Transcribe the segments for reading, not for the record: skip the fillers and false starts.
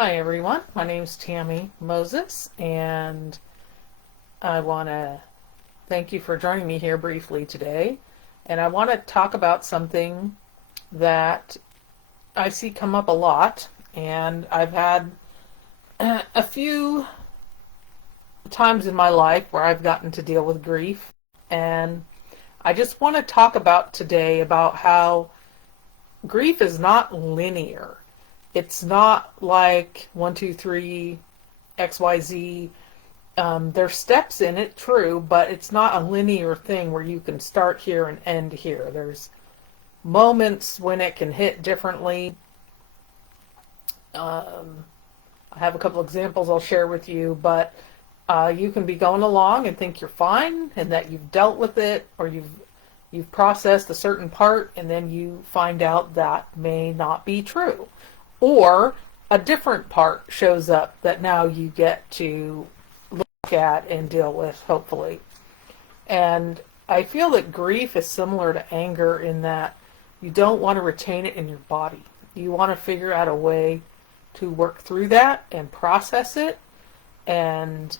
Hi everyone, my name is Tammy Moses, and I want to thank you for joining me here briefly today. And I want to talk about something that I see come up a lot, and I've had a few times in my life where I've gotten to deal with grief. And I just want to talk about today about how grief is not linear. It's not like 1, 2, 3, XYZ. There's steps in it, true, but it's not a linear thing where you can start here and end here. There's moments when it can hit differently. I have a couple examples I'll share with you, but you can be going along and think you're fine and that you've dealt with it, or you've processed a certain part, and then you find out that may not be true. Or a different part shows up that now you get to look at and deal with, hopefully. And I feel that grief is similar to anger in that you don't want to retain it in your body. You want to figure out a way to work through that and process it. And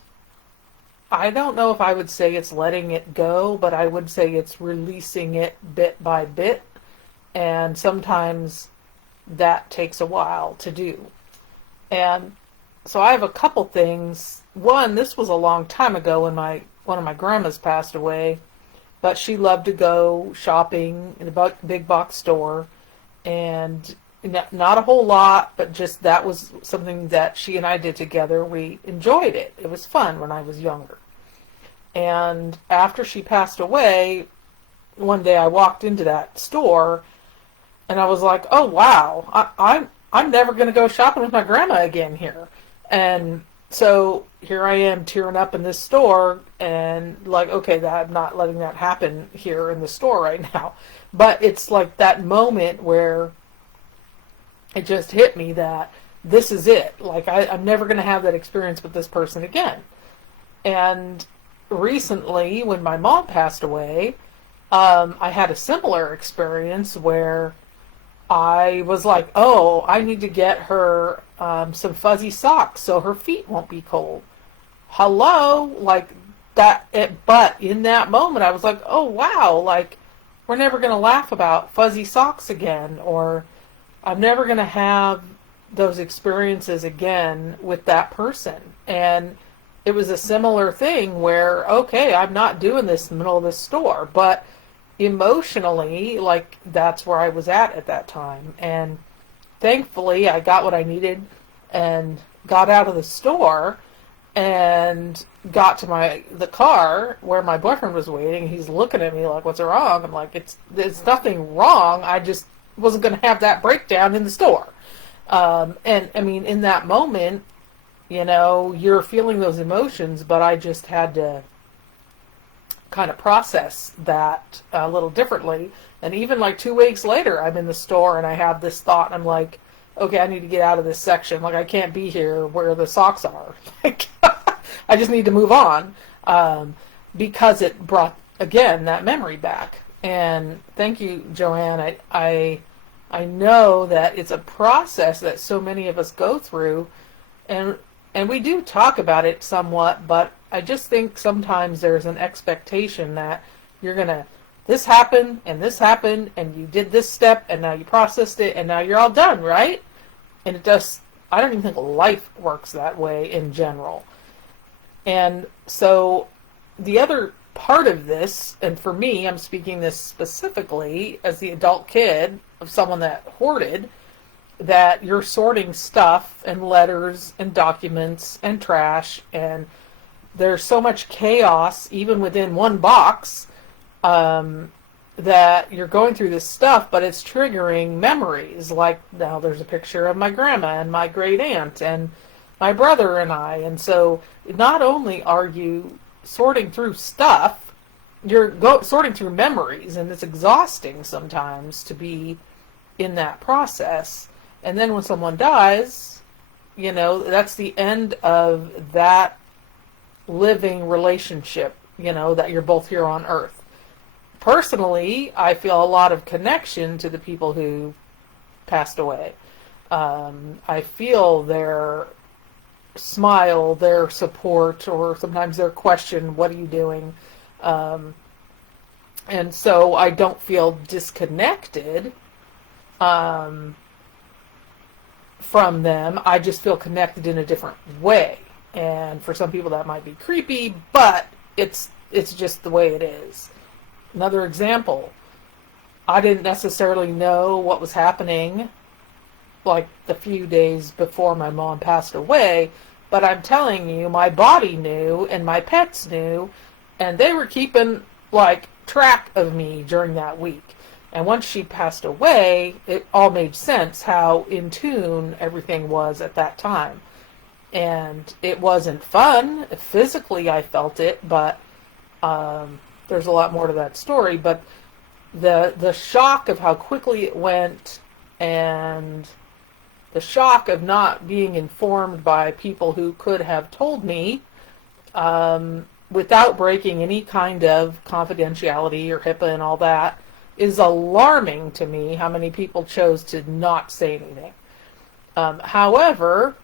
I don't know if I would say it's letting it go, but I would say it's releasing it bit by bit. And sometimes that takes a while to do. And so I have a couple things. One, this was a long time ago when one of my grandmas passed away, but she loved to go shopping in a big box store, and not a whole lot, but just that was something that she and I did together. We enjoyed it. It was fun when I was younger. And after she passed away, one day I walked into that store and I was like, oh wow, I'm never going to go shopping with my grandma again here. And so here I am tearing up in this store and like, okay, I'm not letting that happen here in the store right now. But it's like that moment where it just hit me that this is it. Like I'm never going to have that experience with this person again. And recently, when my mom passed away, I had a similar experience where I was like, oh, I need to get her some fuzzy socks so her feet won't be cold. Hello? Like that. But in that moment, I was like, oh, wow, like we're never going to laugh about fuzzy socks again, or I'm never going to have those experiences again with that person. And it was a similar thing where, okay, I'm not doing this in the middle of the store, but emotionally, like that's where I was at that time. And thankfully I got what I needed and got out of the store and got to the car where my boyfriend was waiting. He's looking at me like, what's wrong? I'm like, it's nothing wrong. I just wasn't going to have that breakdown in the store. And I mean, in that moment, you're feeling those emotions, but I just had to kind of process that a little differently. And even like 2 weeks later, I'm in the store and I have this thought. I'm like, okay, I need to get out of this section. Like I can't be here where the socks are. Like I just need to move on, because it brought again that memory back. And thank you, Joanne. I know that it's a process that so many of us go through, and we do talk about it somewhat, but I just think sometimes there's an expectation that this happened, and you did this step, and now you processed it, and now you're all done, right? And I don't even think life works that way in general. And so the other part of this, and for me, I'm speaking this specifically as the adult kid of someone that hoarded, that you're sorting stuff and letters and documents and trash, and there's so much chaos even within one box, that you're going through this stuff, but it's triggering memories. Like now there's a picture of my grandma and my great aunt and my brother and I. And so not only are you sorting through stuff, you're sorting through memories, and it's exhausting sometimes to be in that process. And then when someone dies, that's the end of that living relationship, that you're both here on earth. Personally, I feel a lot of connection to the people who passed away. I feel their smile, their support, or sometimes their question, what are you doing? Um, and so I don't feel disconnected um, from them. I just feel connected in a different way. And for some people that might be creepy, but it's just the way it is. Another example, I didn't necessarily know what was happening like the few days before my mom passed away, but I'm telling you, my body knew and my pets knew, and they were keeping like track of me during that week. And once she passed away, it all made sense how in tune everything was at that time. And it wasn't fun. Physically, I felt it, but there's a lot more to that story. But the shock of how quickly it went, and the shock of not being informed by people who could have told me without breaking any kind of confidentiality or HIPAA and all that is alarming to me. How many people chose to not say anything. However,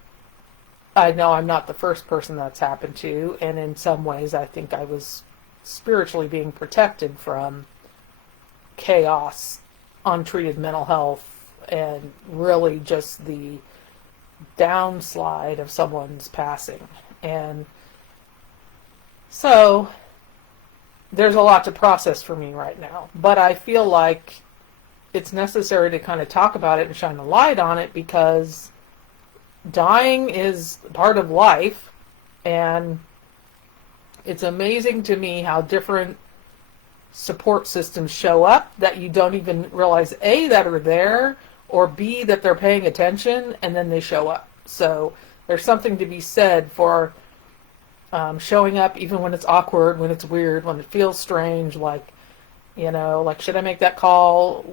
I know I'm not the first person that's happened to, and in some ways I think I was spiritually being protected from chaos, untreated mental health, and really just the downslide of someone's passing. And so there's a lot to process for me right now, but I feel like it's necessary to kind of talk about it and shine a light on it, because dying is part of life, and it's amazing to me how different support systems show up that you don't even realize, A, that are there, or B, that they're paying attention, and then they show up. So there's something to be said for showing up even when it's awkward, when it's weird, when it feels strange, like, like, should I make that call?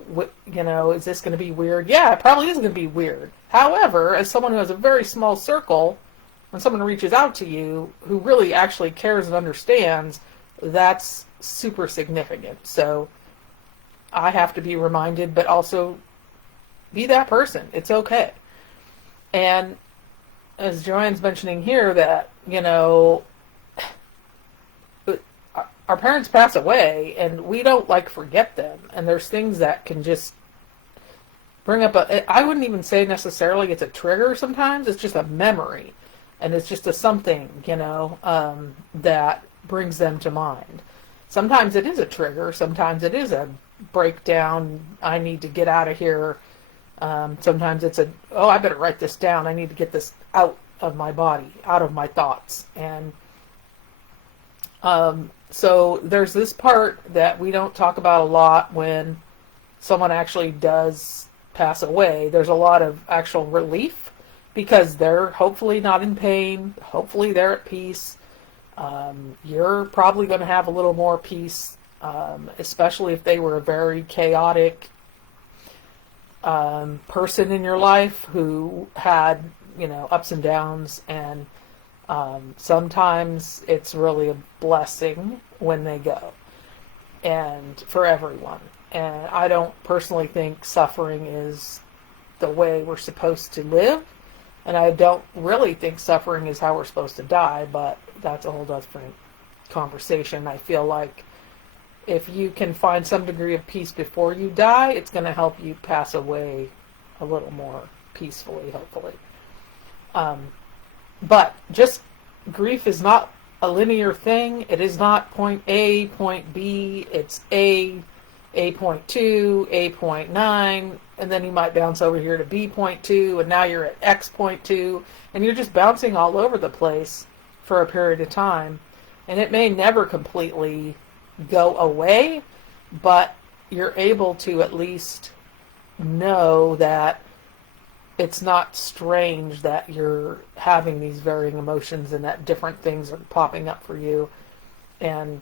Is this going to be weird? Yeah, it probably is going to be weird. However, as someone who has a very small circle, when someone reaches out to you who really actually cares and understands, that's super significant. So I have to be reminded, but also be that person. It's okay. And as Joanne's mentioning here, that, our parents pass away and we don't forget them. And there's things that can just bring up I wouldn't even say necessarily it's a trigger sometimes. It's just a memory. And it's just a something, that brings them to mind. Sometimes it is a trigger. Sometimes it is a breakdown. I need to get out of here. Sometimes it's I better write this down. I need to get this out of my body, out of my thoughts. And so there's this part that we don't talk about a lot when someone actually does pass away. There's a lot of actual relief because they're hopefully not in pain. Hopefully they're at peace. You're probably going to have a little more peace, especially if they were a very chaotic person in your life who had, ups and downs. And sometimes it's really a blessing when they go, and for everyone. And I don't personally think suffering is the way we're supposed to live. And I don't really think suffering is how we're supposed to die, but that's a whole different conversation. I feel like if you can find some degree of peace before you die, it's going to help you pass away a little more peacefully, hopefully. But just grief is not a linear thing. It is not point A, point B. It's A.2, A.9, and then you might bounce over here to B.2, and now you're at X.2, and you're just bouncing all over the place for a period of time. And it may never completely go away, but you're able to at least know that it's not strange that you're having these varying emotions and that different things are popping up for you. And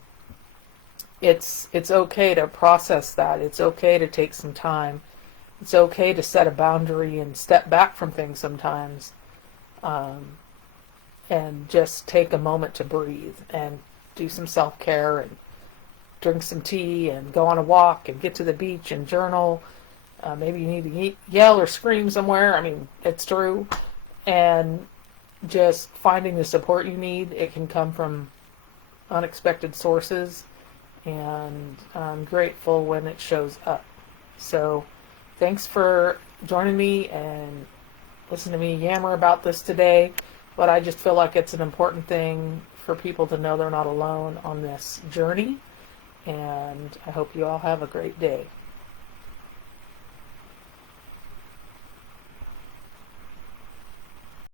it's okay to process that. It's okay to take some time. It's okay to set a boundary and step back from things sometimes, and just take a moment to breathe and do some self-care and drink some tea and go on a walk and get to the beach and journal. Maybe you need to yell or scream somewhere. I mean, it's true. And just finding the support you need. It can come from unexpected sources, and I'm grateful when it shows up. So thanks for joining me and listening to me yammer about this today, but I just feel like it's an important thing for people to know they're not alone on this journey, and I hope you all have a great day.